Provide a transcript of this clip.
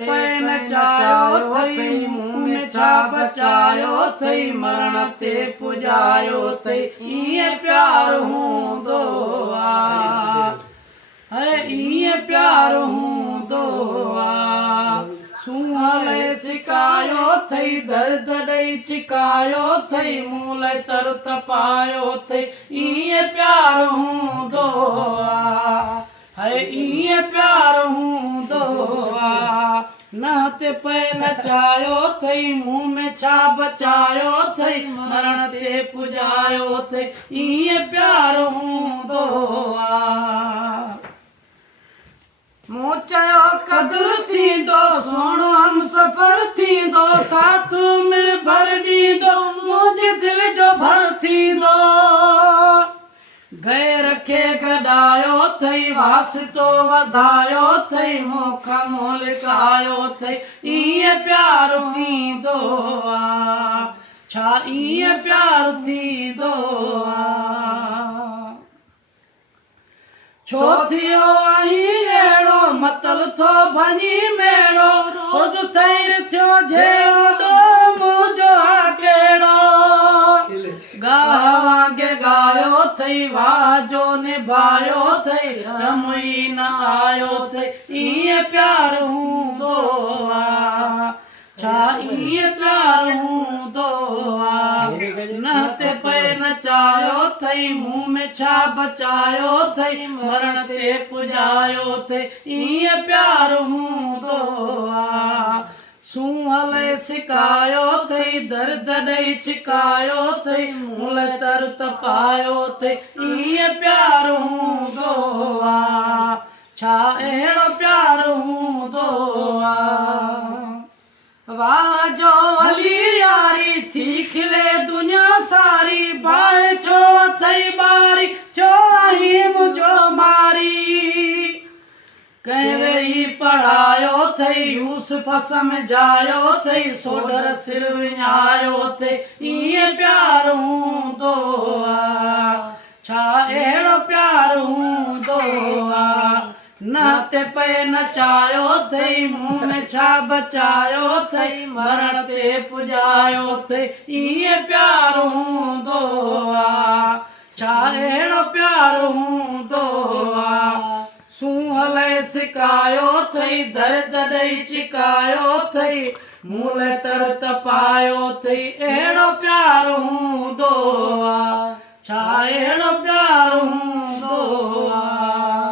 पे नचायो थई मुंह में छा बचायो थई मरण ते पुजायो थई इए प्यार हूंदो है इए प्यार हूंदो सूंहं सिकायो थई दर्द ॾेई छिकायो थई मूं लाइ तर तपायो थई इए प्यार हूंदो है इए प्यार हूंदो न ते पे नचायो थई मुंह में छा बचायो थई मरण ते पुजायो थई इए प्यार हूंदो मूं चयो कदुर थींदो सोणो हम सफ़र थींदो साथ में भर ॾींदो मुंहिंजे दिल जो भर थींदो गैर खे गॾायो अथई वासितो वधायो अथई मोख मोलिकायो अथई ईअं प्यार थींदो आहे छा ईअं प्यार थींदो आहे छो थियो आहीं अहिड़ो मतल थो भञी मेड़ो रोज़ थैर थियो जहिड़ो ॾो मुंहिंजो आहे कहिड़ो गाह वांगे गायो अथई वाह जो निभायो अथई रमुई न आयो अथई ईअं प्यार हूंदो आहे छा ईअं प्यार हूंदो आहे न ते पे नचायो अथई मुंह में छा बचायो अथई मरण ते पुजायो अथई ईअं प्यार हूंदो आहे सूंहं सिकायो अथई दर्द ॾेई छिकायो अथई मूं लाइ तर तपायो अथई ईअं प्यार हूंदो आहे छा अहिड़ो प्यार हूंदो आहे वाह जो हली यारी थी खिले दुनिया सारी बाहि छो अथई बारी छो आहीं मुंहिंजो मारी कंहिं वेही पढ़ायो अथई यूसुफ सम्झायो अथई सोडर सिर विञायो अथई ईअं प्यार हूंदो आहे छा अहिड़ो प्यार हूंदो आहे न ते पे नचायो अथई मुंह में छा बचायो अथई मरण ते पुजायो अथई ईअं प्यार हूंदो आहे छा अहिड़ो प्यार हूंदो आहे सूंहं सिकायो अथई दर्द ॾेई छिकायो अथई मूं लाइ तर तपायो अथई अहिड़ो प्यार हूंदो आहे छा अहिड़ो प्यार हूंदो आहे